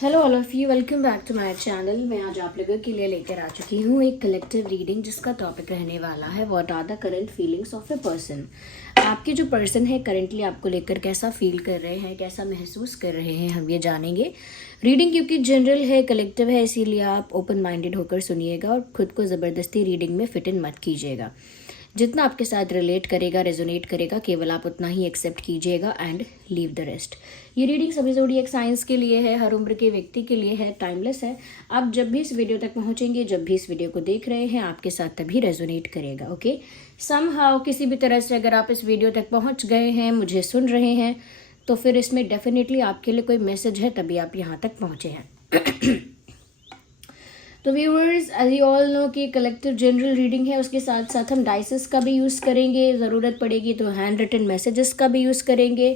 Hello all of you, welcome back to my channel. मैं आज आप लोगों के लिए लेकर आ चुकी हूँ एक कलेक्टिव रीडिंग जिसका टॉपिक रहने वाला है what are the current feelings of a person. आपके जो पर्सन है करंटली आपको लेकर कैसा फील कर रहे हैं, कैसा महसूस कर रहे हैं, हम ये जानेंगे। रीडिंग क्योंकि जनरल है, कलेक्टिव है, इसीलिए आप ओपन माइंडेड होकर सुनिएगा और खुद को ज़बरदस्ती रीडिंग में फिट इन मत कीजिएगा। जितना आपके साथ रिलेट करेगा, रेजोनेट करेगा, केवल आप उतना ही एक्सेप्ट कीजिएगा एंड लीव द रेस्ट। ये रीडिंग सभी ज़ोडिएक साइंस के लिए है, हर उम्र के व्यक्ति के लिए है, टाइमलेस है। आप जब भी इस वीडियो तक पहुंचेंगे, जब भी इस वीडियो को देख रहे हैं, आपके साथ तभी रेजोनेट करेगा। ओके, समहाउ किसी भी तरह से अगर आप इस वीडियो तक पहुंच गए हैं, मुझे सुन रहे हैं, तो फिर इसमें डेफिनेटली आपके लिए कोई मैसेज है, तभी आप यहाँ तक पहुँचे हैं। तो viewers, as you all know कि कलेक्टिव जनरल रीडिंग है, उसके साथ साथ हम डाइसेस का भी यूज़ करेंगे, ज़रूरत पड़ेगी तो हैंड रिटन मैसेजेस का भी यूज़ करेंगे।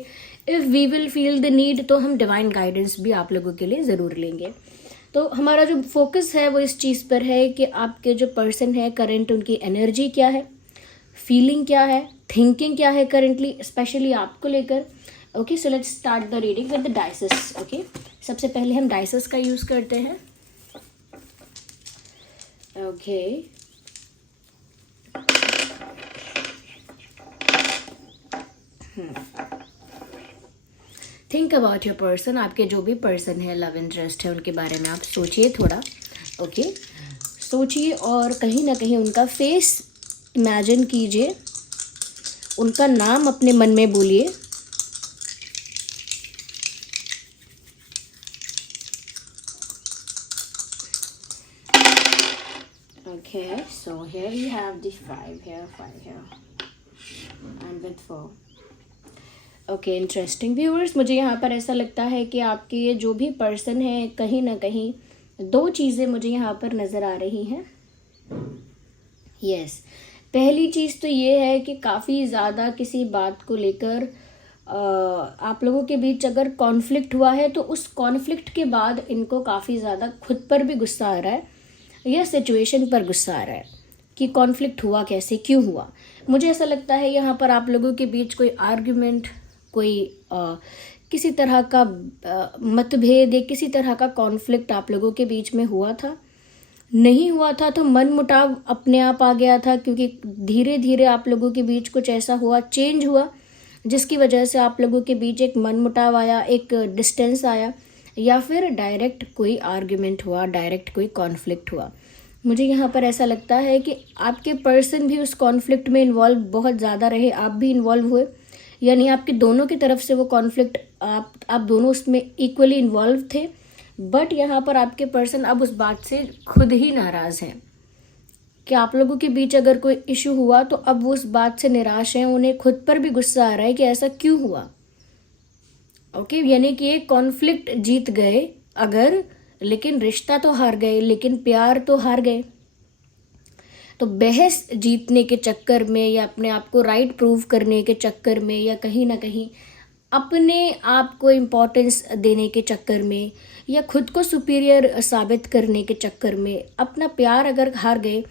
If we will feel the need तो हम डिवाइन गाइडेंस भी आप लोगों के लिए ज़रूर लेंगे। तो हमारा जो फोकस है वो इस चीज़ पर है कि आपके जो पर्सन है करंट, उनकी एनर्जी क्या है, फीलिंग क्या है, थिंकिंग क्या है करंटली, स्पेशली आपको लेकर। Okay, so let's start the reading with the dices. Okay, सबसे पहले हम डाइसेस का यूज़ करते हैं। Okay. Think about your person. आपके जो भी पर्सन है, लव इंटरेस्ट है, उनके बारे में आप सोचिए थोड़ा। ओके, सोचिए और कहीं ना कहीं उनका फेस इमेजिन कीजिए, उनका नाम अपने मन में बोलिए। Okay, so here we have the 5 here, 5 here, and with 4. Okay, interesting viewers, मुझे यहाँ पर ऐसा लगता है कि आपके ये जो भी पर्सन है, कहीं ना कहीं दो चीज़ें मुझे यहाँ पर नज़र आ रही हैं। यस, पहली चीज़ तो ये है कि काफ़ी ज़्यादा किसी बात को लेकर आप लोगों के बीच अगर कॉन्फ्लिक्ट हुआ है, तो उस कॉन्फ्लिक्ट के बाद इनको काफ़ी ज़्यादा खुद पर भी गुस्सा आ रहा है या सिचुएशन पर गुस्सा आ रहा है कि कॉन्फ्लिक्ट हुआ कैसे, क्यों हुआ। मुझे ऐसा लगता है यहाँ पर आप लोगों के बीच कोई आर्ग्यूमेंट, कोई किसी तरह का मतभेद या किसी तरह का कॉन्फ्लिक्ट आप लोगों के बीच में हुआ था। नहीं हुआ था तो मन मुटाव अपने आप आ गया था, क्योंकि धीरे धीरे आप लोगों के बीच कुछ ऐसा हुआ, चेंज हुआ, जिसकी वजह से आप लोगों के बीच एक मन मुटाव आया, एक डिस्टेंस आया, या फिर डायरेक्ट कोई आर्ग्यूमेंट हुआ, डायरेक्ट कोई कॉन्फ्लिक्ट हुआ। मुझे यहाँ पर ऐसा लगता है कि आपके पर्सन भी उस कॉन्फ्लिक्ट में इन्वॉल्व बहुत ज़्यादा रहे, आप भी इन्वॉल्व हुए, यानी आपके दोनों की तरफ से वो कॉन्फ्लिक्ट, आप दोनों उसमें इक्वली इन्वॉल्व थे। बट यहाँ पर आपके पर्सन अब उस बात से खुद ही नाराज़ हैं कि आप लोगों के बीच अगर कोई इशू हुआ तो अब वो उस बात से निराश हैं, उन्हें खुद पर भी गुस्सा आ रहा है कि ऐसा क्यों हुआ। ओके, यानी कि एक कॉन्फ्लिक्ट जीत गए अगर, लेकिन रिश्ता तो हार गए, लेकिन प्यार तो हार गए। तो बहस जीतने के चक्कर में या अपने आप को राइट प्रूव करने के चक्कर में या कहीं ना कहीं अपने आप को इम्पोर्टेंस देने के चक्कर में या खुद को सुपीरियर साबित करने के चक्कर में अपना प्यार अगर हार गए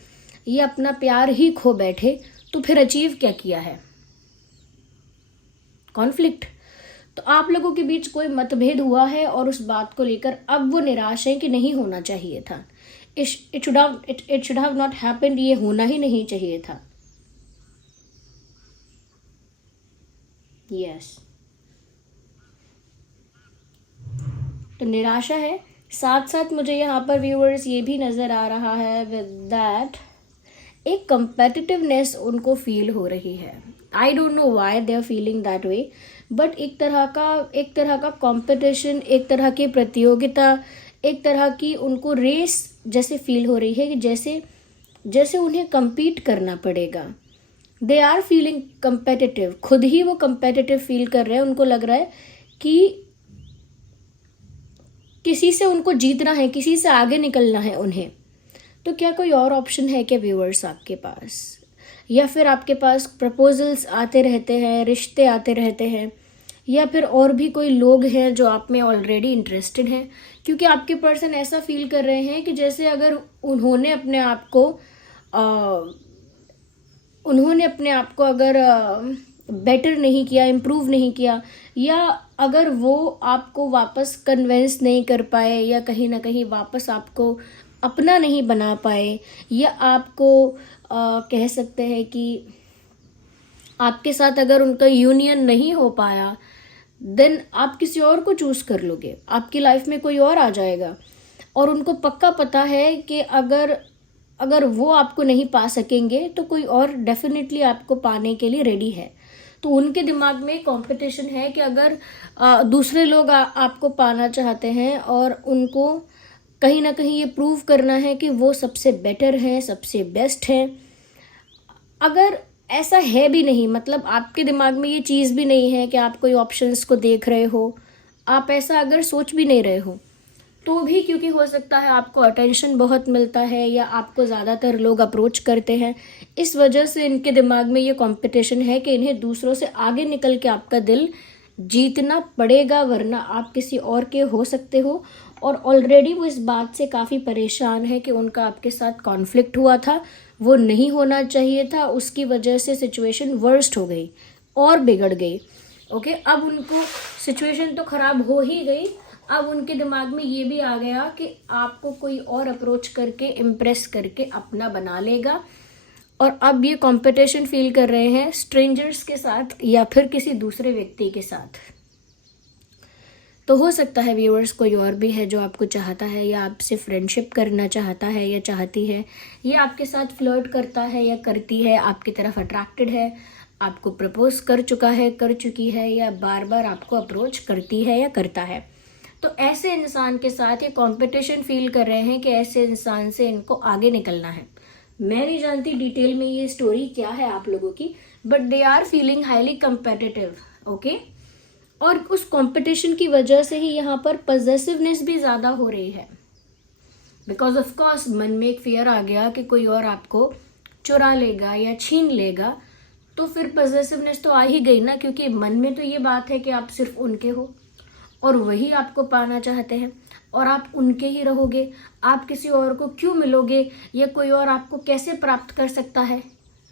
या अपना प्यार ही खो बैठे, तो फिर अचीव क्या किया है? कॉन्फ्लिक्ट। तो आप लोगों के बीच कोई मतभेद हुआ है और उस बात को लेकर अब वो निराश है कि नहीं होना चाहिए था, it should have not happened, ये होना ही नहीं चाहिए था। यस, तो निराशा है। साथ साथ मुझे यहाँ पर व्यूअर्स ये भी नज़र आ रहा है विद दैट एक कंपेटिटिवनेस उनको फील हो रही है। I don't know why they are feeling that way, but एक तरह का कंपटीशन, एक तरह की प्रतियोगिता, एक तरह की उनको रेस जैसे फील हो रही है कि जैसे उन्हें compete करना पड़ेगा। दे आर फीलिंग कंपेटिटिव, खुद ही वो कंपेटिटिव फील कर रहे हैं। उनको लग रहा है कि किसी से उनको जीतना है, किसी से आगे निकलना है उन्हें। तो क्या कोई और ऑप्शन है क्या व्यूअर्स आपके पास? या फिर आपके पास प्रपोजल्स आते रहते हैं, रिश्ते आते रहते हैं, या फिर और भी कोई लोग हैं जो आप में ऑलरेडी इंटरेस्टेड हैं? क्योंकि आपके पर्सन ऐसा फील कर रहे हैं कि जैसे अगर उन्होंने अपने आप को अगर बेटर नहीं किया, इम्प्रूव नहीं किया, या अगर वो आपको वापस कन्विंस नहीं कर पाए, या कहीं ना कहीं वापस आपको अपना नहीं बना पाए, या आपको कह सकते हैं कि आपके साथ अगर उनका यूनियन नहीं हो पाया, देन आप किसी और को चूज कर लोगे, आपकी लाइफ में कोई और आ जाएगा। और उनको पक्का पता है कि अगर अगर वो आपको नहीं पा सकेंगे तो कोई और डेफिनेटली आपको पाने के लिए रेडी है। तो उनके दिमाग में कंपटीशन है कि अगर दूसरे लोग आपको पाना चाहते हैं और उनको कहीं ना कहीं ये प्रूव करना है कि वो सबसे बेटर है, सबसे बेस्ट है। अगर ऐसा है भी नहीं, मतलब आपके दिमाग में ये चीज़ भी नहीं है कि आप कोई ऑप्शंस को देख रहे हो, आप ऐसा अगर सोच भी नहीं रहे हो, तो भी क्योंकि हो सकता है आपको अटेंशन बहुत मिलता है या आपको ज़्यादातर लोग अप्रोच करते हैं, इस वजह से इनके दिमाग में ये कंपटीशन है कि इन्हें दूसरों से आगे निकल के आपका दिल जीतना पड़ेगा, वरना आप किसी और के हो सकते हो। और ऑलरेडी वो इस बात से काफ़ी परेशान है कि उनका आपके साथ कॉन्फ्लिक्ट हुआ था, वो नहीं होना चाहिए था, उसकी वजह से सिचुएशन वर्स्ट हो गई और बिगड़ गई। ओके, अब उनको सिचुएशन तो ख़राब हो ही गई, अब उनके दिमाग में ये भी आ गया कि आपको कोई और अप्रोच करके इम्प्रेस करके अपना बना लेगा, और अब ये कंपटीशन फील कर रहे हैं स्ट्रेंजर्स के साथ या फिर किसी दूसरे व्यक्ति के साथ। तो हो सकता है व्यूअर्स कोई और भी है जो आपको चाहता है या आपसे फ्रेंडशिप करना चाहता है या चाहती है, ये आपके साथ फ्लर्ट करता है या करती है, आपकी तरफ अट्रैक्टेड है, आपको प्रपोज कर चुका है, कर चुकी है, या बार बार आपको अप्रोच करती है या करता है। तो ऐसे इंसान के साथ ये कंपटीशन फील कर रहे हैं कि ऐसे इंसान से इनको आगे निकलना है। मैं नहीं जानती डिटेल में ये स्टोरी क्या है आप लोगों की, but they are feeling highly competitive. Okay, और उस कंपटीशन की वजह से ही यहाँ पर पॉजेसिवनेस भी ज़्यादा हो रही है, बिकॉज ऑफ कोर्स मन में एक फियर आ गया कि कोई और आपको चुरा लेगा या छीन लेगा, तो फिर पॉजेसिवनेस तो आ ही गई ना, क्योंकि मन में तो ये बात है कि आप सिर्फ उनके हो और वही आपको पाना चाहते हैं और आप उनके ही रहोगे। आप किसी और को क्यों मिलोगे, या कोई और आपको कैसे प्राप्त कर सकता है?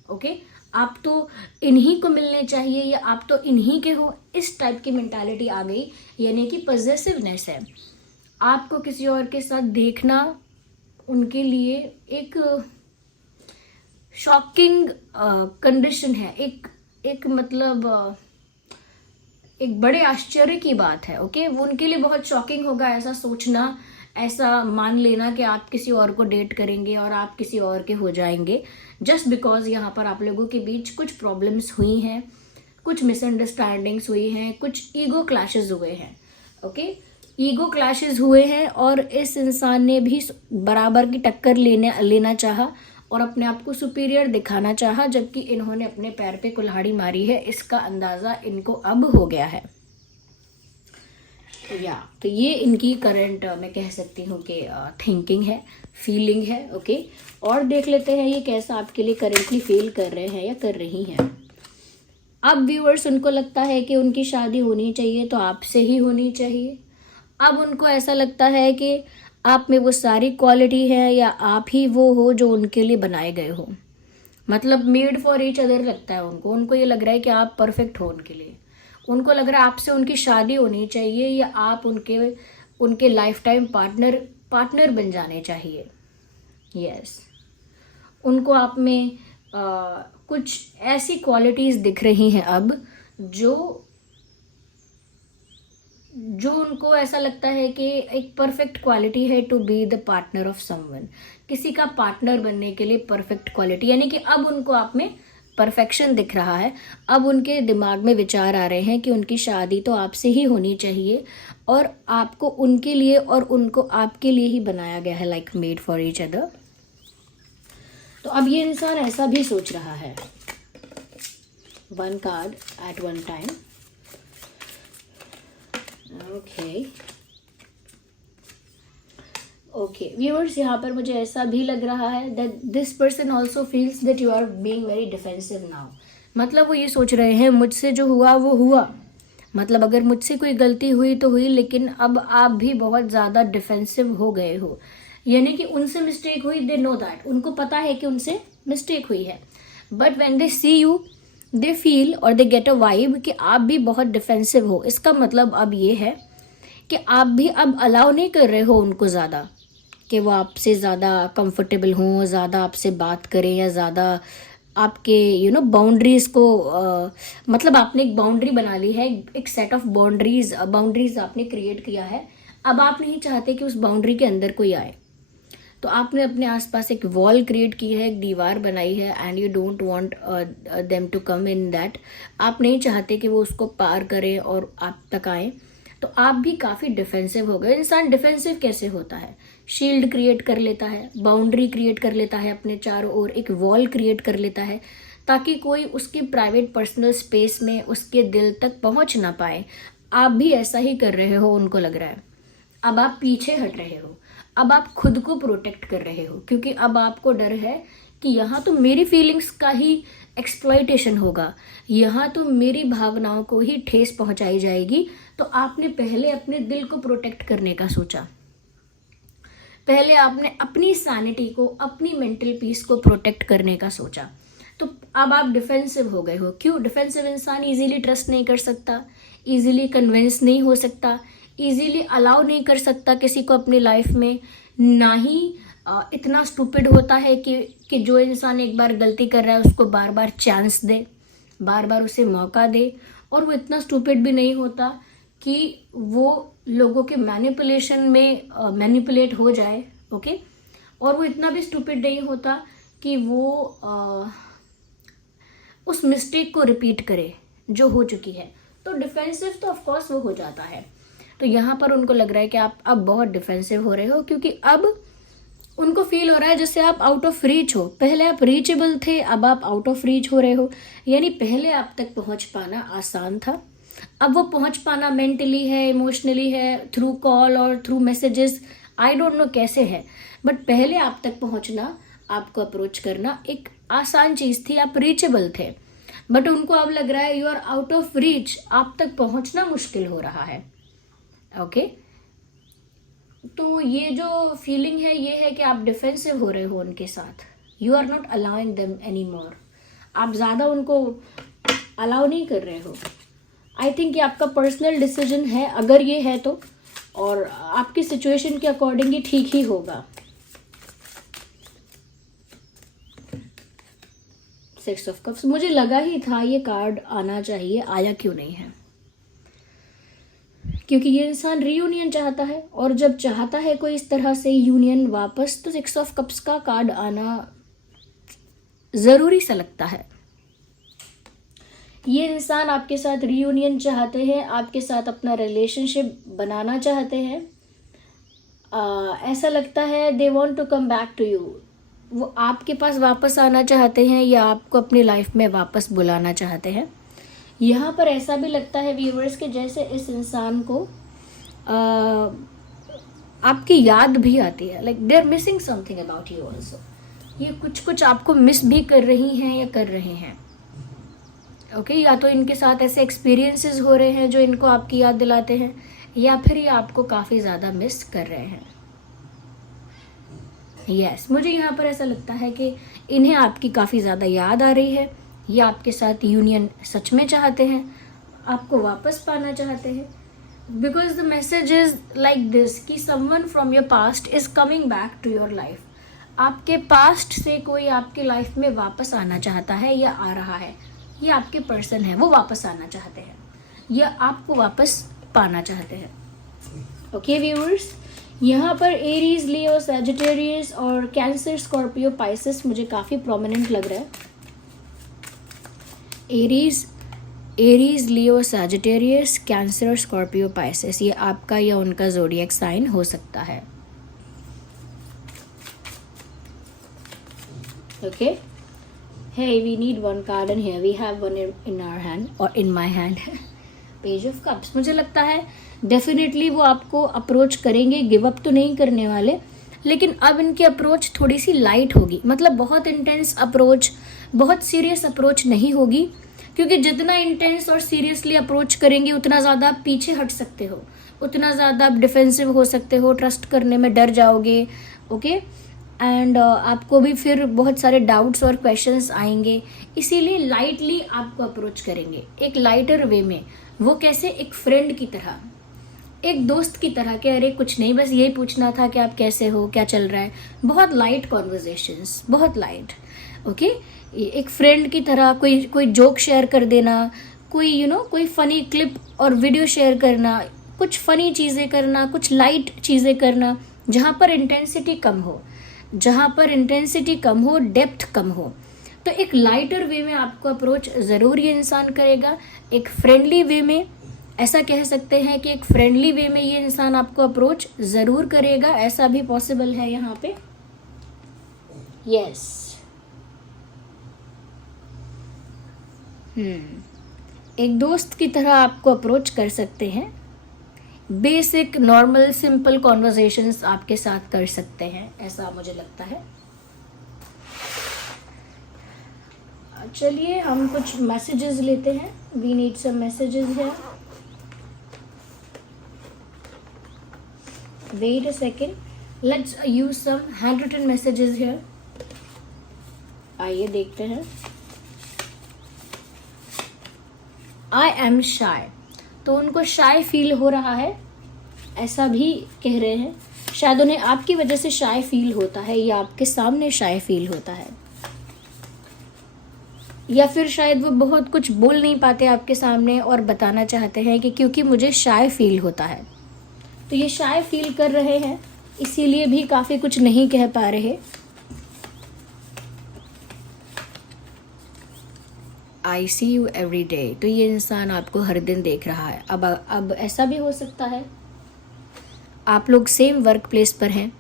ओके, आप तो इन्हीं को मिलने चाहिए या आप तो इन्हीं के हो, इस टाइप की मेंटालिटी आ गई, यानी कि पॉजेसिवनेस है। आपको किसी और के साथ देखना उनके लिए एक शॉकिंग कंडीशन है, एक मतलब एक बड़े आश्चर्य की बात है। ओके, वो उनके लिए बहुत शॉकिंग होगा ऐसा सोचना, ऐसा मान लेना कि आप किसी और को डेट करेंगे और आप किसी और के हो जाएंगे, जस्ट बिकॉज यहाँ पर आप लोगों के बीच कुछ प्रॉब्लम्स हुई हैं, कुछ मिसअंडरस्टैंडिंग्स हुई हैं, कुछ ईगो क्लैशेस हुए हैं। ओके, ईगो क्लैशेस हुए हैं और इस इंसान ने भी बराबर की टक्कर लेना चाहा और अपने आप को सुपीरियर दिखाना चाहा, जबकि इन्होंने अपने पैर पे कुल्हाड़ी मारी है, इसका अंदाज़ा इनको अब हो गया है। तो ये इनकी करंट मैं कह सकती हूँ कि थिंकिंग है, फीलिंग है। ओके, और देख लेते हैं ये कैसा आपके लिए करेंटली फील कर रहे हैं या कर रही हैं। अब व्यूअर्स, उनको लगता है कि उनकी शादी होनी चाहिए तो आपसे ही होनी चाहिए। अब उनको ऐसा लगता है कि आप में वो सारी क्वालिटी है या आप ही वो हो जो उनके लिए बनाए गए हो, मतलब मेड फॉर ईच अदर लगता है उनको ये लग रहा है कि आप परफेक्ट हो उनके लिए। उनको लग रहा है आपसे उनकी शादी होनी चाहिए या आप उनके लाइफ टाइम पार्टनर बन जाने चाहिए। यस, उनको आप में कुछ ऐसी क्वालिटीज़ दिख रही हैं अब जो उनको ऐसा लगता है कि एक परफेक्ट क्वालिटी है to be the partner of someone, किसी का पार्टनर बनने के लिए परफेक्ट क्वालिटी, यानी कि अब उनको आप में परफेक्शन दिख रहा है। अब उनके दिमाग में विचार आ रहे हैं कि उनकी शादी तो आपसे ही होनी चाहिए और आपको उनके लिए और उनको आपके लिए ही बनाया गया है, like made for each other. तो अब ये इंसान ऐसा भी सोच रहा है। One card at one time. Okay viewers, यहाँ पर मुझे ऐसा भी लग रहा है that this person also feels that you are being very defensive now. मतलब वो ये सोच रहे हैं मुझसे जो हुआ वो हुआ, मतलब अगर मुझसे कोई गलती हुई तो हुई, लेकिन अब आप भी बहुत ज़्यादा डिफेंसिव हो गए हो, यानी कि उनसे मिस्टेक हुई, दे नो दैट, उनको पता है कि उनसे मिस्टेक हुई है, but when they see you they feel और दे गेट अ वाइब कि आप भी बहुत डिफेंसिव हो। इसका मतलब अब ये है कि आप भी अब अलाउ नहीं कर रहे हो उनको ज़्यादा, कि वो आपसे ज़्यादा कंफर्टेबल हों, ज़्यादा आपसे बात करें, या ज़्यादा आपके बाउंड्रीज़ को मतलब आपने एक बाउंड्री बना ली है, एक सेट ऑफ बाउंड्रीज आपने क्रिएट किया है। अब आप नहीं चाहते कि उस बाउंड्री के अंदर कोई आए, तो आपने अपने आसपास एक वॉल क्रिएट की है, एक दीवार बनाई है, and you don't want them to come in that. आप नहीं चाहते कि वो उसको पार करें और आप तक आए, तो आप भी काफ़ी डिफेंसिव हो गए। इंसान डिफेंसिव कैसे होता है? शील्ड क्रिएट कर लेता है, बाउंड्री क्रिएट कर लेता है, अपने चारों ओर एक वॉल क्रिएट कर लेता है, ताकि कोई उसकी प्राइवेट पर्सनल स्पेस में उसके दिल तक पहुंच ना पाए। आप भी ऐसा ही कर रहे हो, उनको लग रहा है। अब आप पीछे हट रहे हो, अब आप खुद को प्रोटेक्ट कर रहे हो, क्योंकि अब आपको डर है कि यहाँ तो मेरी फीलिंग्स का ही एक्सप्लॉयटेशन होगा, यहाँ तो मेरी भावनाओं को ही ठेस पहुंचाई जाएगी। तो आपने पहले अपने दिल को प्रोटेक्ट करने का सोचा, पहले आपने अपनी सैनिटी को, अपनी मेंटल पीस को प्रोटेक्ट करने का सोचा। तो अब आप डिफेंसिव हो गए हो। क्यों? डिफेंसिव इंसान इजीली ट्रस्ट नहीं कर सकता, इजीली कन्विंस नहीं हो सकता, इजीली अलाउ नहीं कर सकता किसी को अपनी लाइफ में। ना ही इतना स्टूपिड होता है कि जो इंसान एक बार गलती कर रहा है उसको बार बार चांस दे, बार बार उसे मौका दे। और वो इतना स्टूपिड भी नहीं होता कि वो लोगों के मैनिपुलेशन में मैनिपुलेट हो जाए, ओके। और वो इतना भी स्टूपिड नहीं होता कि वो उस मिस्टेक को रिपीट करे जो हो चुकी है। तो डिफेंसिव तो ऑफकोर्स वो हो जाता है। तो यहाँ पर उनको लग रहा है कि आप अब बहुत डिफेंसिव हो रहे हो, क्योंकि अब उनको फील हो रहा है जैसे आप आउट ऑफ रीच हो। पहले आप रीचेबल थे, अब आप आउट ऑफ रीच हो रहे हो। यानी पहले आप तक पहुँच पाना आसान था, अब वो पहुँच पाना मेंटली है, इमोशनली है, थ्रू कॉल और through messages, I don't no कैसे है, बट पहले आप तक पहुँचना, आपको अप्रोच करना एक आसान चीज़ थी, आप रीचेबल थे। बट उनको अब लग रहा है you are out of reach, आप तक पहुँचना मुश्किल हो रहा है, ओके। तो ये जो फीलिंग है ये है कि आप डिफेंसिव हो रहे हो उनके साथ, you are not allowing them any more, आप ज़्यादा उनको अलाउ नहीं कर रहे हो। आई थिंक ये आपका पर्सनल डिसीजन है, अगर ये है तो, और आपकी सिचुएशन के अकॉर्डिंग ही ठीक ही होगा। 6 ऑफ कप्स, मुझे लगा ही था ये कार्ड आना चाहिए, आया क्यों नहीं है? क्योंकि ये इंसान रीयूनियन चाहता है, और जब चाहता है कोई इस तरह से यूनियन वापस, तो 6 ऑफ कप्स का कार्ड आना ज़रूरी सा लगता है। ये इंसान आपके साथ रीयूनियन चाहते हैं, आपके साथ अपना रिलेशनशिप बनाना चाहते हैं। ऐसा लगता है they want to come back to you, वो आपके पास वापस आना चाहते हैं, या आपको अपनी लाइफ में वापस बुलाना चाहते हैं। यहाँ पर ऐसा भी लगता है व्यूवर्स के जैसे इस इंसान को आपकी याद भी आती है, like they are missing something about you also. ये कुछ आपको मिस भी कर रही हैं या कर रहे हैं, ओके। या तो इनके साथ ऐसे एक्सपीरियंसेस हो रहे हैं जो इनको आपकी याद दिलाते हैं, या फिर ये आपको काफ़ी ज़्यादा मिस कर रहे हैं। यस, मुझे यहाँ पर ऐसा लगता है कि इन्हें आपकी काफ़ी ज़्यादा याद आ रही है, या आपके साथ यूनियन सच में चाहते हैं, आपको वापस पाना चाहते हैं। Because the message is like this कि someone from your past is coming back to your life. आपके पास्ट से कोई आपकी लाइफ में वापस आना चाहता है या आ रहा है, ये आपके पर्सन है, वो वापस आना चाहते हैं या आपको वापस पाना चाहते हैं, ओके व्यूअर्स। यहाँ पर एरीज, लियो, सैजिटेरियस और कैंसर, स्कॉर्पियो, पाइसेस मुझे काफ़ी प्रोमिनेंट लग रहा है। एरीज, लियो, सैजिटेरियस, कैंसर, स्कॉर्पियो, पाइसेस, ये आपका या उनका ज़ोडिएक साइन हो सकता है, okay. Hey, we need one card in here. We have one in our hand or in my hand. Page of cups, मुझे लगता है डेफिनेटली वो आपको अप्रोच करेंगे, गिव अप तो नहीं करने वाले, लेकिन अब इनकी अप्रोच थोड़ी सी लाइट होगी। मतलब बहुत इंटेंस अप्रोच, बहुत सीरियस अप्रोच नहीं होगी, क्योंकि जितना इंटेंस और सीरियसली अप्रोच करेंगे उतना ज़्यादा आप पीछे हट सकते हो, उतना ज़्यादा आप डिफेंसिव हो सकते हो, ट्रस्ट करने में डर जाओगे, ओके। एंड आपको भी फिर बहुत सारे डाउट्स और क्वेश्चंस आएंगे, इसीलिए लाइटली आपको अप्रोच करेंगे एक लाइटर वे में। वो कैसे? एक फ्रेंड की तरह, एक दोस्त की तरह कि अरे कुछ नहीं, बस यही पूछना था कि आप कैसे हो, क्या चल रहा है। बहुत लाइट कॉन्वर्जेशंस, बहुत लाइट। ओके, एक फ्रेंड की तरह कोई जोक शेयर कर देना, कोई कोई फनी क्लिप और वीडियो शेयर करना, कुछ फनी चीज़ें करना, कुछ लाइट चीज़ें करना, जहाँ पर इंटेंसिटी कम हो, डेप्थ कम हो। तो एक लाइटर वे में आपको अप्रोच ज़रूर ये इंसान करेगा। एक फ्रेंडली वे में, ऐसा कह सकते हैं कि एक फ्रेंडली वे में ये इंसान आपको अप्रोच ज़रूर करेगा, ऐसा भी पॉसिबल है यहाँ पे। यस। एक दोस्त की तरह आपको अप्रोच कर सकते हैं। बेसिक नॉर्मल सिंपल कॉन्वर्जेशंस आपके साथ कर सकते हैं, ऐसा मुझे लगता है। चलिए हम कुछ मैसेजेस लेते हैं। We need some messages here. Wait a second, let's use some handwritten messages here. आइए देखते हैं। आई एम शाय, तो उनको शाय फील हो रहा है, ऐसा भी कह रहे हैं। शायद उन्हें आपकी वजह से शाय फील होता है, या आपके सामने शाय फील होता है, या फिर शायद वो बहुत कुछ बोल नहीं पाते आपके सामने और बताना चाहते हैं कि क्योंकि मुझे शाय फील होता है। तो ये शाय फील कर रहे हैं, इसीलिए भी काफ़ी कुछ नहीं कह पा रहे। आई सी यू एवरी डे, तो ये इंसान आपको हर दिन देख रहा है। अब ऐसा भी हो सकता है आप लोग सेम वर्क प्लेस पर हैं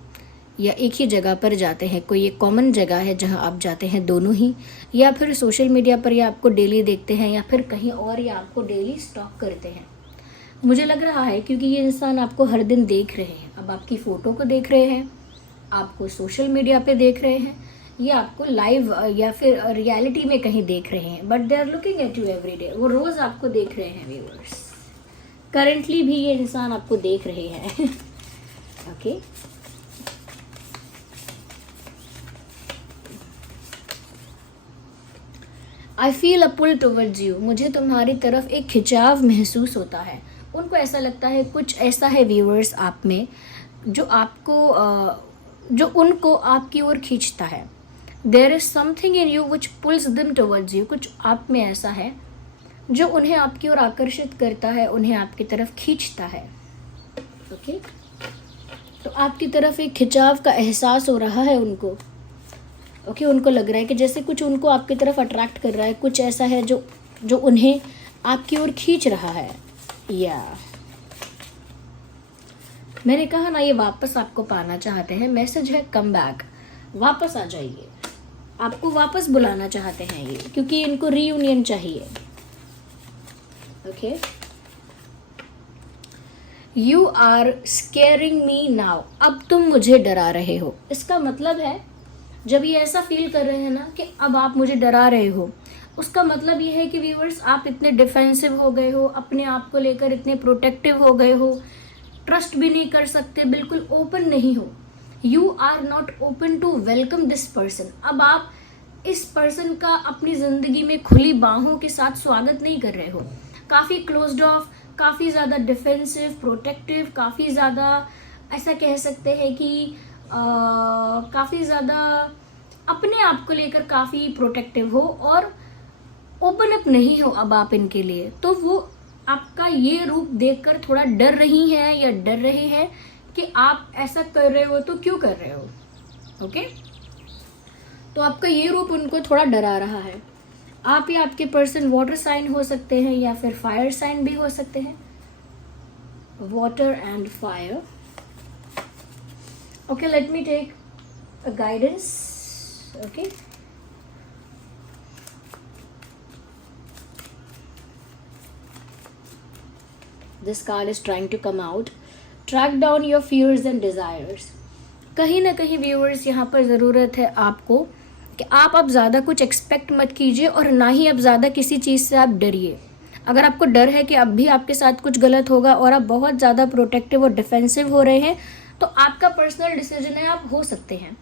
या एक ही जगह पर जाते हैं, कोई एक कॉमन जगह है जहां आप जाते हैं दोनों ही, या फिर सोशल मीडिया पर या आपको डेली देखते हैं, या फिर कहीं और या आपको डेली स्टॉक करते हैं। मुझे लग रहा है क्योंकि ये इंसान आपको हर दिन देख रहे हैं। अब आपकी फ़ोटो को देख रहे हैं, आपको सोशल मीडिया पे देख रहे हैं, या आपको लाइव या फिर रियलिटी में कहीं देख रहे हैं, but they are looking at you every day. वो रोज़ आपको देख रहे हैं व्यूअर्स। करंटली भी ये इंसान आपको देख रहे हैं। Okay, I feel a pull towards you, मुझे तुम्हारी तरफ एक खिंचाव महसूस होता है। उनको ऐसा लगता है कुछ ऐसा है व्यूअर्स आप में जो उनको आपकी ओर खींचता है। There is something in you which pulls them towards you, कुछ आप में ऐसा है जो उन्हें आपकी ओर आकर्षित करता है, उन्हें आपकी तरफ खींचता है। ओके, तो आपकी तरफ एक खिंचाव का एहसास हो रहा है उनको। ओके, उनको लग रहा है कि जैसे कुछ उनको आपकी तरफ अट्रैक्ट कर रहा है, कुछ ऐसा है जो उन्हें आपकी ओर खींच रहा है। या मैंने कहा ना, ये वापस आपको पाना चाहते हैं। मैसेज है कम बैक, वापस आ जाइए। आपको वापस बुलाना चाहते हैं ये, क्योंकि इनको रीयूनियन चाहिए। Okay, you are scaring me now, अब तुम मुझे डरा रहे हो। इसका मतलब है जब ये ऐसा फील कर रहे हैं ना कि अब आप मुझे डरा रहे हो, उसका मतलब ये है कि व्यूअर्स आप इतने डिफेंसिव हो गए हो, अपने आप को लेकर इतने प्रोटेक्टिव हो गए हो, ट्रस्ट भी नहीं कर सकते, बिल्कुल ओपन नहीं हो। You are not open to welcome this person. अब आप इस पर्सन का अपनी ज़िंदगी में खुली बाहों के साथ स्वागत नहीं कर रहे हो। काफ़ी क्लोज्ड ऑफ, काफ़ी ज़्यादा डिफेंसिव, प्रोटेक्टिव, काफ़ी ज़्यादा ऐसा कह सकते हैं कि काफ़ी ज़्यादा अपने आप को लेकर काफ़ी प्रोटेक्टिव हो और ओपन अप नहीं हो अब आप इनके लिए। तो वो आपका ये रूप देखकर थोड़ा डर रही हैं या डर रहे हैं कि आप ऐसा कर रहे हो तो क्यों कर रहे हो। ओके, तो आपका ये रूप उनको थोड़ा डरा रहा है। आप या आपके पर्सन वाटर साइन हो सकते हैं या फिर फायर साइन भी हो सकते हैं। Water and fire. Okay, let me take a guidance. Okay, this card is trying to come out. Track down your fears and desires. कहीं ना कहीं व्यूअर्स यहाँ पर ज़रूरत है आपको कि आप अब ज़्यादा कुछ एक्सपेक्ट मत कीजिए और ना ही अब ज़्यादा किसी चीज़ से आप डरिए। अगर आपको डर है कि अब भी आपके साथ कुछ गलत होगा और आप बहुत ज़्यादा प्रोटेक्टिव और डिफेंसिव हो रहे हैं, तो आपका पर्सनल डिसीजन है, आप हो सकते हैं।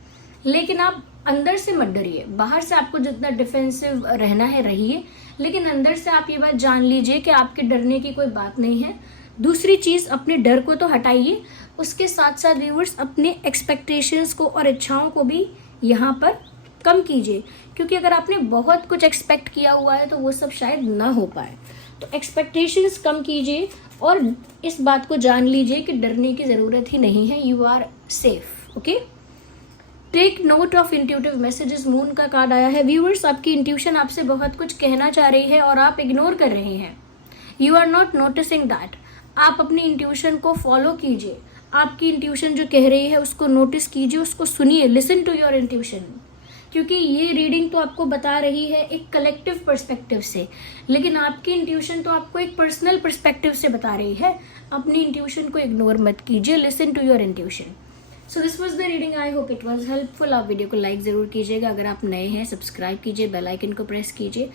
लेकिन आप अंदर से मत डरिए। बाहर से आपको जितना डिफेंसिव रहना है रहिए, लेकिन अंदर से आप ये बात जान लीजिए कि आपके डरने की कोई बात नहीं है। दूसरी चीज, अपने डर को तो हटाइए, उसके साथ साथ व्यूअर्स अपने एक्सपेक्टेशंस को और इच्छाओं को भी यहाँ पर कम कीजिए, क्योंकि अगर आपने बहुत कुछ एक्सपेक्ट किया हुआ है तो वो सब शायद ना हो पाए। तो एक्सपेक्टेशंस कम कीजिए और इस बात को जान लीजिए कि डरने की ज़रूरत ही नहीं है, you are safe. Okay, take note of intuitive messages. Moon का कार्ड आया है। व्यूअर्स, आपकी इंट्यूशन आपसे बहुत कुछ कहना चाह रही है और आप इग्नोर कर रहे हैं। You are not noticing that. आप अपनी इंट्यूशन को फॉलो कीजिए। आपकी इंट्यूशन जो कह रही है उसको नोटिस कीजिए, उसको सुनिए, लिसन टू योर इंट्यूशन। क्योंकि ये रीडिंग तो आपको बता रही है एक कलेक्टिव पर्सपेक्टिव से, लेकिन आपकी इंट्यूशन तो आपको एक पर्सनल पर्सपेक्टिव से बता रही है। अपनी इंट्यूशन को इग्नोर मत कीजिए, listen to your intuition. So this was the reading, I hope it was helpful. आप वीडियो को लाइक ज़रूर कीजिएगा, अगर आप नए हैं सब्सक्राइब कीजिए, बेल आइकन को प्रेस कीजिए,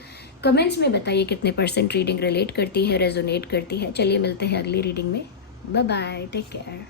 कमेंट्स में बताइए कितने % रीडिंग रिलेट करती है, रेजोनेट करती है। चलिए मिलते हैं अगली रीडिंग में। Bye bye, take care.